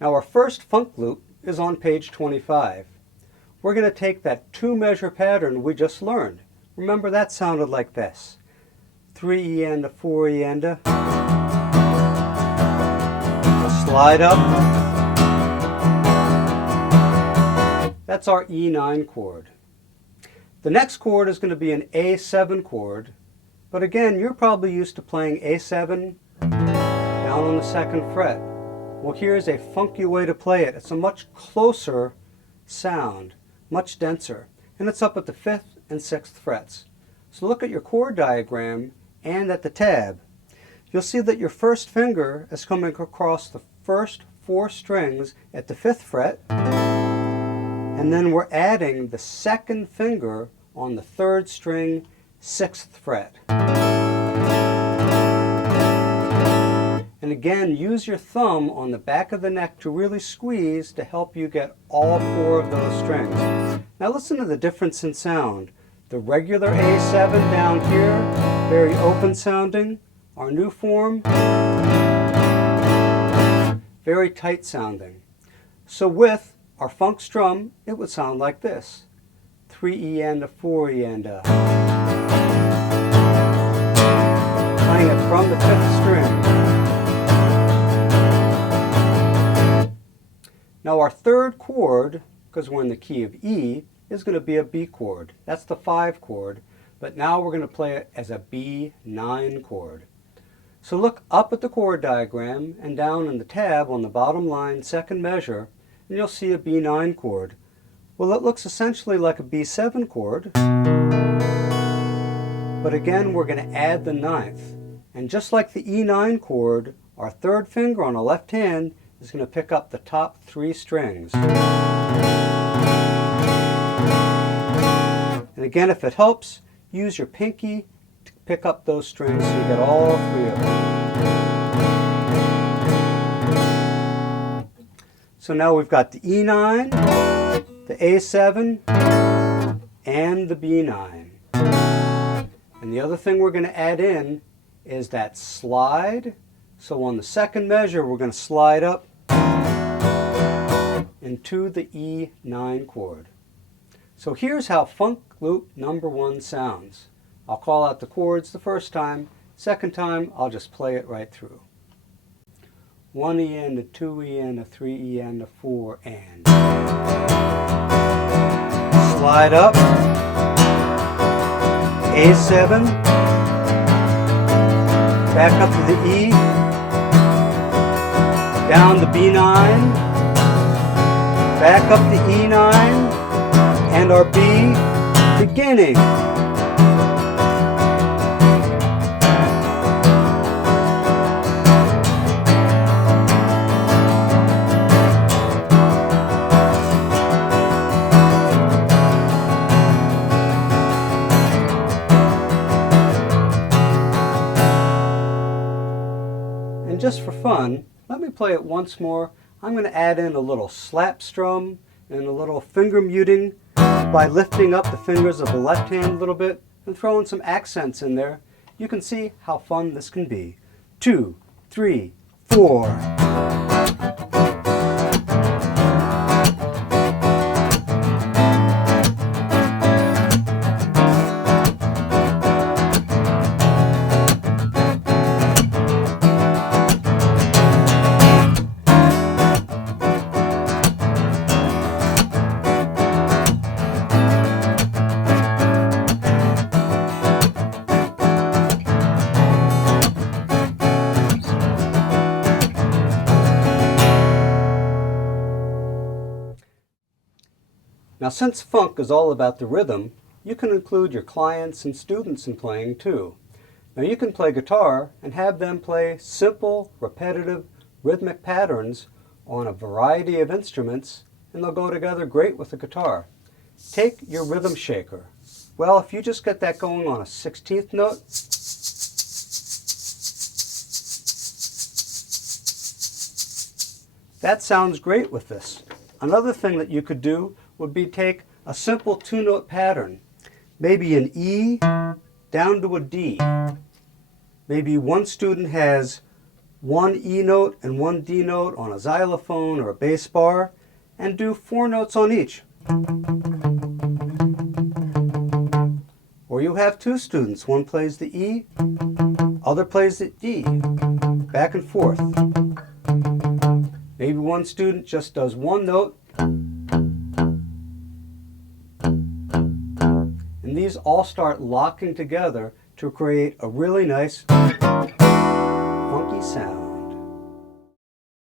Now our first funk loop is on page 25. We're going to take that 2-measure pattern we just learned. Remember, that sounded like this. 3 E and a 4 E and a. Slide up. That's our E9 chord. The next chord is going to be an A7 chord, but again, you're probably used to playing A7 down on the 2nd fret. Well, here's a funky way to play it. It's a much closer sound, much denser, and it's up at the 5th and 6th frets. So look at your chord diagram and at the tab. You'll see that your first finger is coming across the first 4 strings at the 5th fret, and then we're adding the 2nd finger on the 3rd string, 6th fret. And again, use your thumb on the back of the neck to really squeeze to help you get all 4 of those strings. Now listen to the difference in sound. The regular A7 down here, very open sounding. Our new form, very tight sounding. So with our funk strum, it would sound like this. 3 E and a 4 E and a. Playing it from the 5th string. Now our 3rd chord, because we're in the key of E, is going to be a B chord. That's the 5 chord, but now we're going to play it as a B9 chord. So look up at the chord diagram and down in the tab on the bottom line, 2nd measure, and you'll see a B9 chord. Well, it looks essentially like a B7 chord, but again we're going to add the 9th. And just like the E9 chord, our 3rd finger on the left hand is going to pick up the top 3 strings. And again, if it helps, use your pinky to pick up those strings so you get all 3 of them. So now we've got the E9, the A7, and the B9. And the other thing we're going to add in is that slide. So on the 2nd measure, we're going to slide up into the E9 chord. So here's how funk loop number 1 sounds. I'll call out the chords the first time. 2nd time, I'll just play it right through. 1 E and a 2 E and a 3 E and a 4 and. Slide up. A7. Back up to the E. Down the B9. Back up the E9. And our B beginning. And just for fun, let me play it once more. I'm going to add in a little slap strum and a little finger muting by lifting up the fingers of the left hand a little bit and throwing some accents in there. You can see how fun this can be. 2, 3, 4. Now, since funk is all about the rhythm, you can include your clients and students in playing too. Now, you can play guitar and have them play simple, repetitive, rhythmic patterns on a variety of instruments, and they'll go together great with the guitar. Take your rhythm shaker. Well, if you just get that going on a 16th note, that sounds great with this. Another thing that you could do would be take a simple 2-note pattern, maybe an E down to a D. Maybe one student has one E note and one D note on a xylophone or a bass bar and do 4 notes on each. Or you have 2 students, one plays the E, other plays the D, back and forth. Maybe one student just does 1 note, and these all start locking together to create a really nice funky sound.